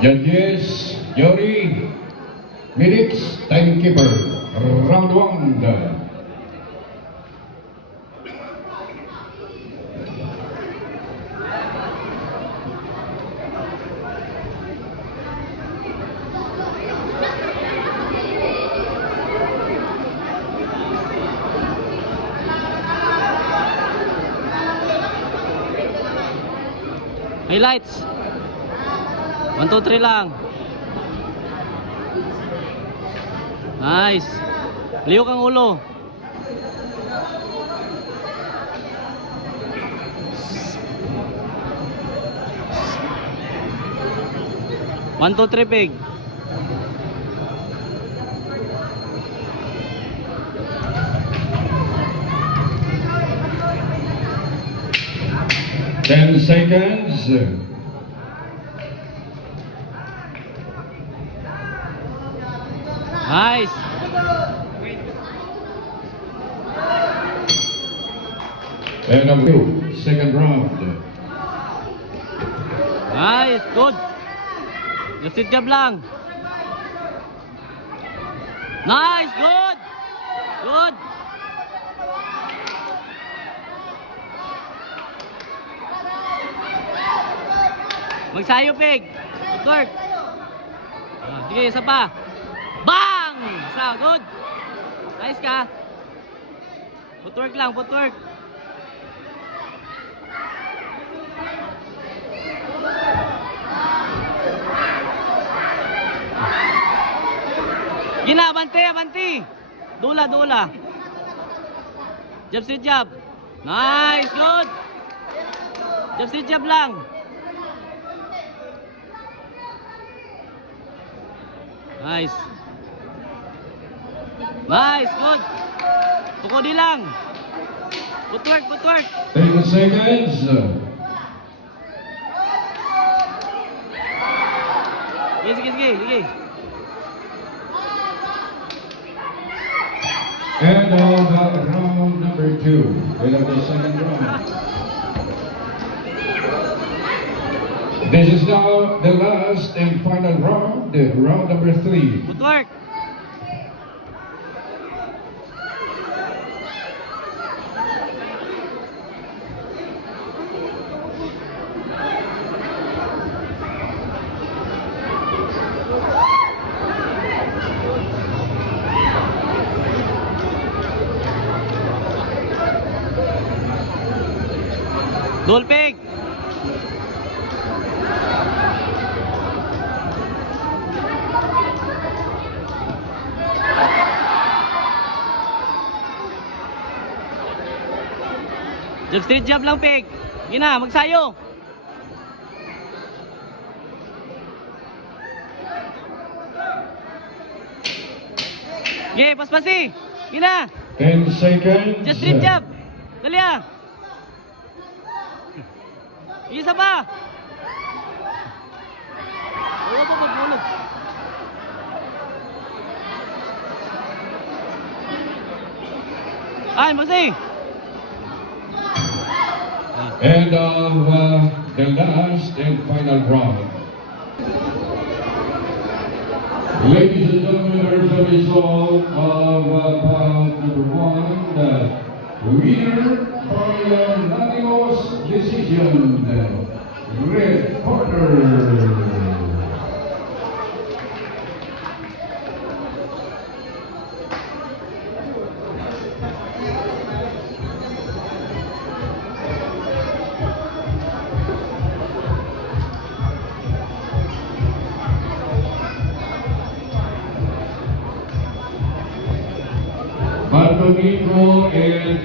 Judges, Jory, Medics, Timekeeper, round 1. Highlights. 1, 2, 3 lang. Nice. Liyo kang ulo. One, two, three, pig. Ten seconds. Nice. And number 2, second round. Nice, good. Just sit job lang. Nice, good. Good. Magsayo, pig. Footwork. Sige, isa pa. Bang! Isa, good. Nice ka. Footwork lang, footwork. Gina, abante, abante. Dula, dula. Jab, sit, jab. Nice, good. Jab, sit, jab lang. Nice. Nice, good. Tukodi lang. Footwork, footwork. 10 seconds. Sige, sige, sige, sige. And round number 2. We have the second round. This is now the last and final round, round number 3. Footwork. Goal, pig. Jab, straight jab lang, pig. Gina, magsayo. Okay, paspasi. Gina. 10 seconds. Just straight jab. Dali ah. Isa pa. Wala pa magbulog. Ay, masi. And the last and final round. Ladies and gentlemen, there's the result of bout number 1. Winner by unanimous decision, Red Corner. Bartolino and